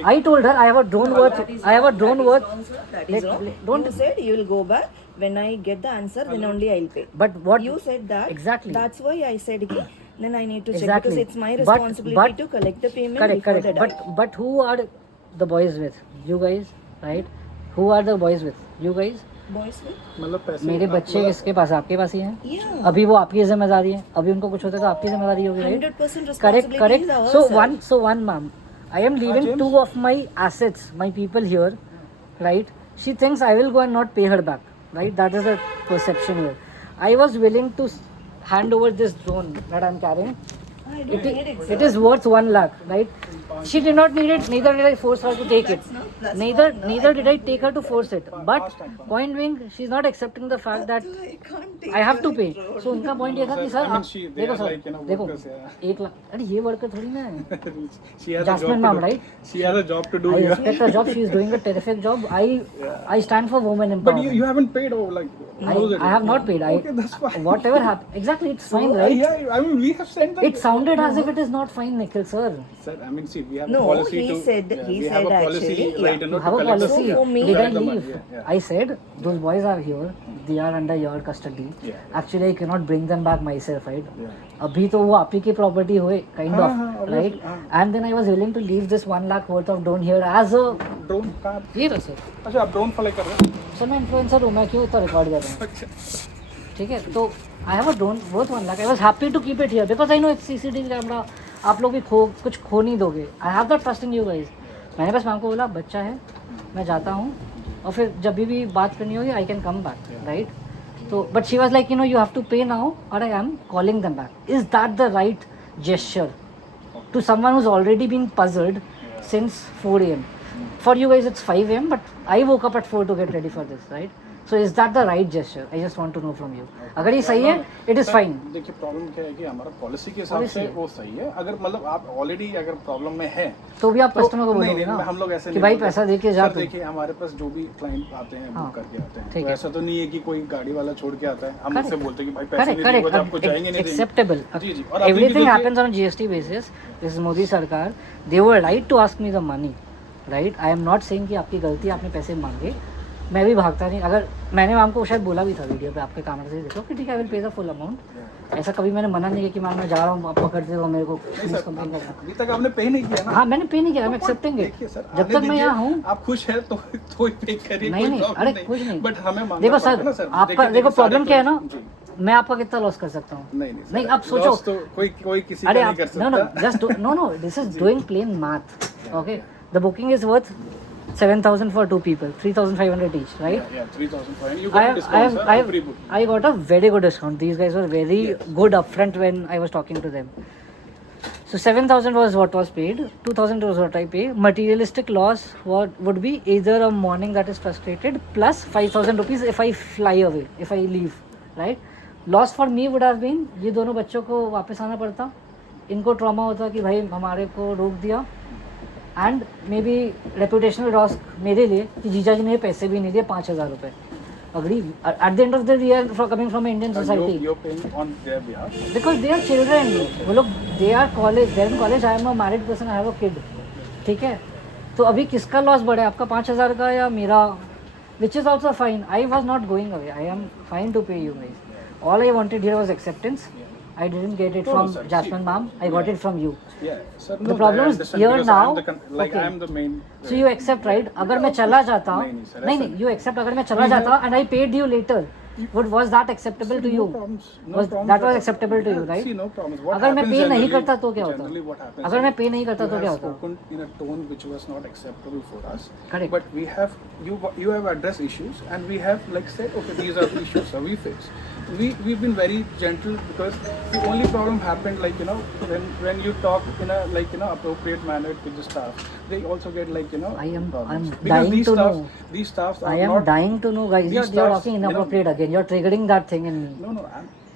I told her I have a drone worth. I have a drone worth. That is wrong. Don't. You said you will go back. When I get the answer, then only I'll pay. But what You said that. Exactly. That's why I said कि then I need to check Exactly. because it's my But- responsibility but- to collect the payment correct, before correct. the dive. But who are the boys with? You guys, right? Who are the boys with? You guys. Boys will? मतलब पैसे मेरे आप- बच्चे मतलब- किसके पास? आपके पास ही हैं. Yeah. अभी वो आपकी जिम्मेदारी है. अभी उनको कुछ होता है तो आपकी जिम्मेदारी होगी, right? 100% Correct, responsibility correct. is ours, So sir. one ma'am, I am leaving James? 2 of my assets, my people here, right? She thinks I will go and not pay her back, right? That is the perception here. I was willing to hand over this drone that I'm carrying. I don't need it. It is worth 1 lakh, right? She did not need it. Neither did I force her to take it. That's not plus Neither did I take her to force it. But point being, she's not accepting the fact that I can't take I have to your pay. drone. So उनका point ये था कि I sir mean, आप they देखो are sir like, you know, देखो workers, yeah. 1 lakh. अरे ये worker थोड़ी ना है. She has a Jasmine job ma'am, to do. right? She has a job to do I here. respect her job. She is doing a terrific job. I stand for women But empowerment. you haven't paid, oh, like how's it? I have not paid. Okay, that's fine. Whatever happened, exactly, it's fine, So, right? Yeah, I mean, we have sent them. It sounded sounded as if it is not fine, Nikhil sir. Sir, I mean, see, we have No, a policy he to. said- yeah, he we have said a policy, actually, right? yeah. You know, You have to a collect the policy. So for me- We collect can the money, leave. yeah, yeah. I said those boys are here. They are under your custody. Yeah. Actually, I cannot bring them back myself, right? Yeah. अभी तो वो आप ही की property हुए kind हाँ, of हाँ, obviously, right हाँ। And then I was willing to leave this 1 lakh worth of drone here as a drone कहाँ? ये रहा सर अच्छा, आप ड्रोन फ्लाई कर रहे हैं? सर मैं इन्फ्लुएंसर हूँ मैं क्यों इतना रिकॉर्ड कर रहा हूँ अच्छा। ठीक है तो I have a drone worth 1 lakh I was happy to keep it here because I know it's CCTV camera आप लोग भी कुछ खो नहीं दोगे I have the trust in you guys मैंने बस मैम को बोला बच्चा है मैं जाता हूँ और फिर जब भी बात करनी होगी I can come back right तो but she was like you know you have to pay now और I am calling them back is that the right gesture to someone who's already been puzzled since 4 a.m. For you guys it's 5 a.m. but I woke up at 4 to get ready for this, right? So is that the right gesture? I just want to know from you. अगर ये सही है, it is fine. देखिए problem क्या है कि हमारा policy के हिसाब Policy से है। वो सही है। अगर मतलब आप ऑलरेडी अगर प्रॉब्लम में है तो भी आप कस्टमर को नहीं, बोलोगे नहीं, ना हम लोग ऐसे कि नहीं भाई बोलते। पैसा दे के जा सर तू। देखिए हमारे पास जो भी क्लाइंट आते हैं हाँ, बुक करके आते हैं ठीक तो है। ऐसा तो नहीं है कि कोई गाड़ी वाला छोड़ के आता है हम Correct. उससे बोलते हैं कि भाई पैसे Correct, दे दीजिए correct. तो आपको जाएंगे नहीं देंगे। Acceptable. जी जी और अभी भी Everything देखिए- happens on GST basis. This is Modi सरकार. They were right to ask me the money, right? I am not saying कि आपकी गलती आपने पैसे मांगे. मैं भी भागता नहीं अगर मैंने मैम को शायद बोला भी था वीडियो पे आपके कैमरे से देखो कि ठीक है I will pay the full amount ऐसा कभी मैंने मना नहीं किया कि मैम मैं जा रहा हूँ आप पकड़ते हो मेरे को नहीं पुलिस सर, कंप्लेन करना अभी तक आपने पे नहीं किया ना। हाँ मैंने पे नहीं किया मैं एक्सेप्टिंग देखिए सर, जब आने तक मैं दीजिए, यहाँ हूँ आप खुश हैं तो पे करिए नहीं कोई नहीं problem अरे कुछ नहीं बट हमें मानना देखो पड़ता है ना सर सर आपका देखिए, देखो सारे प्रॉब्लम क्या है ना जी। मैं आपका कितना लॉस कर सकता हूँ नहीं नहीं नहीं सर, आप सोचो loss तो कोई किसी अरे का आप नहीं कर नो नो सकता just no no this is doing plain math okay the booking is worth 7,000 for 2 people 3,500 each right yeah 3,500 you I got a have, discount sir I, on free booking I got a very good discount. These guys were very good upfront when I was talking to them. So 7,000 was what was paid. 2,000 was what I pay. Materialistic loss would be either a morning that is frustrated plus 5,000 rupees if I fly away, if I leave, right? Loss for me would have been ये दोनों बच्चों को वापस आना पड़ता. इनको trauma होता कि भाई हमारे को रोक दिया. And may be reputational loss मेरे लिए कि जीजा जी ने पैसे भी नहीं दिए 5,000 रुपये agree at the end of the year for coming from Indian society you're paying on their behalf because they are children वो लोग they are college there in college I am a married person I have a kid ठीक है तो अभी किसका loss बढ़ा है आपका 5,000 का या मेरा which is also fine I was not going away I am fine to pay you guys all I wanted here was acceptance I didn't get it No, from no, sir. Jasmine ma'am. I got it from you. yeah sir The problem is here now. like Okay. I am the main So you accept, right? अगर मैं चला जाता नहीं, नहीं, sir, नहीं ऐसा नहीं you accept अगर मैं चला जाता and I paid you later was that acceptable to you? That was acceptable to you, right? See, no problems. What अगर मैं happens पे नहीं generally- करता तो क्या होता generally what happens अगर मैं is पे नहीं करता you तो have क्या होता spoken in a tone which was not acceptable for us. Correct. But we have you have addressed issues and we have like said okay these are the issues so we fix. We've been very gentle because the only problem happened like you know when you talk in a like you know appropriate manner with the staff they also get like you know I'm problems. dying these to staffs, know. these staffs are I am not dying to know, guys. these You're staffs, talking you know- inappropriate again. You're triggering that thing in me. no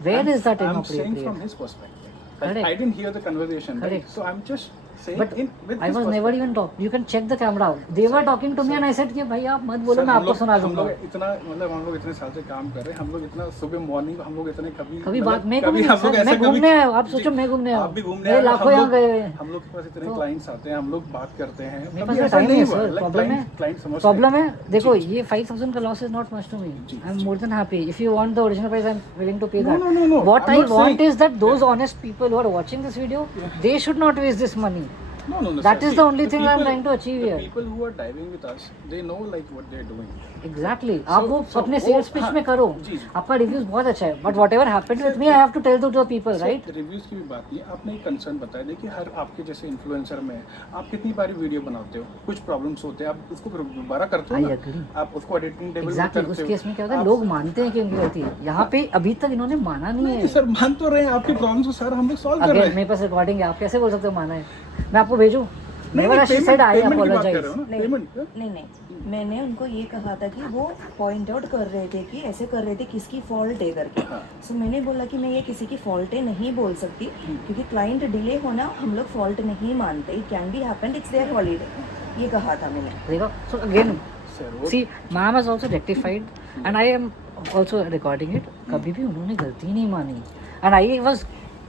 Where I'm, is that I'm inappropriate? saying from his perspective like, Correct. I didn't hear the conversation right? Correct. So I'm just saying But in with I his was never perspective. even talk. You can check the camera out. They were talking to me and I said कि भाई आप मत बोलो sir, मैं हम आपको लोग- सुना हम दूंगा. लोग इतना मतलब हम लोग इतने साल से काम कर रहे हैं हम लोग इतना सुबह मॉर्निंग हम लोग इतने कभी कभी मतलब बात मैं कभी घूमने हम लोग सर, ऐसे मैं कभी घूमने आया हूँ. आप जी, सोचो मैं घूमने आया आप भी हूँ. घूमने मेरे आए हो, लाखों यहाँ हम गए लोग- हुए हैं. हम लोग के पास इतने तो- क्लाइंट्स आते हैं हम लोग बात करते हैं मेरे कभी पास ऐसा टाइम नहीं है हुआ सर. like प्रॉब्लम है client समझते प्रॉब्लम हैं। है देखो ये 5,000 का loss is not much to me. जी, I am more than happy if you want the original price I am willing to pay No, that. no, no, no. What I'm I not want saying- is that those honest people who are watching this video, they should not waste this money. No, no, no, That sir. is See, the only thing I'm people- trying to achieve the here. people who are diving with us they know like what they're doing. Exactly. आप वो so अपने वो- sales pitch हाँ, में करो. जी, जी. आपका reviews बहुत अच्छा है. But whatever happened with me I have to tell to the people right. Reviews की भी बात नहीं है आपने एक कंसर्न बताया देखिए हर आपके जैसे इन्फ्लुएंसर में आप कितनी बारी वीडियो बनाते हो कुछ प्रॉब्लम्स होते हैं आप उसको फिर दोबारा करते हो I ना agree. आप उसको एडिटिंग टेबल में एग्जैक्टली करते उस हो केस में क्या होता है आप- लोग मानते हैं कि उनकी गलती है. यहाँ पे अभी तक इन्होंने माना नहीं नहीं है. सर मान तो रहे हैं आपके प्रॉब्लम्स को सर हम लोग सॉल्व कर रहे अगेन हैं मेरे पास रिकॉर्डिंग है. आप कैसे बोल सकते हो माना है. मैं आपको भेजूं. नहीं, नेवर नहीं, शी सेड आई पेमेंट की बात कर रहे हो अपोलोजाइज. ना पेमेंट नहीं मैंने उनको ये कहा था कि वो पॉइंट आउट कर रहे थे कि ऐसे कर रहे थे किसकी फॉल्ट है करके. हाँ। सो मैंने बोला कि मैं ये किसी की फॉल्ट है नहीं बोल सकती क्योंकि क्लाइंट डिले होना हम लोग फॉल्ट नहीं मानते. It can be happened it's their holiday ये कहा था मैंने. देखो सो अगेन सर वो see ma'am has also rectified and I am also recording it. कभी भी उन्होंने गलती नहीं मानी एंड आई वाज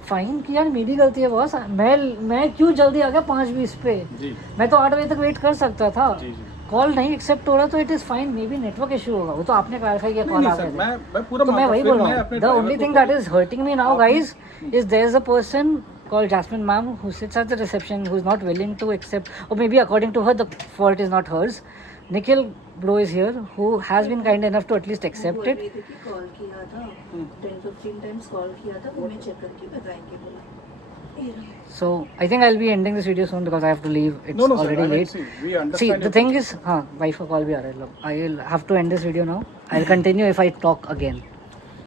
फाइन कि यार मेरी गलती है बॉस, मैं क्यों जल्दी आ गया 5:20 पे, जी मैं तो 8 बजे तक वेट कर सकता था. जी जी कॉल नहीं एक्सेप्ट हो रहा तो it is fine, may be network issue होगा, वो तो आपने क्लैरिफाई किया नहीं कॉल नहीं आ सर, गया. मैं पूरा तो मैं मानता वही हूँ. बोल फिर रहा मैं हूँ, अपने द driver ओनली को thing call- that is hurting me now guys is there's a person called Jasmine ma'am who sits at the reception who's not willing to accept, or maybe according to her the fault is not hers. Nikhil bro is here who has been kind enough to at least accept it. Call किया था 10-15 times call किया था, वो मैं check करके बताएंगे बोला. So I think I'll be ending this video soon because I have to leave. It's No, no, sir. already I mean, late. see, we See, understand. the your thing is, wife का call भी आ रहा है. I'll have to end this video now. I'll continue if I talk again.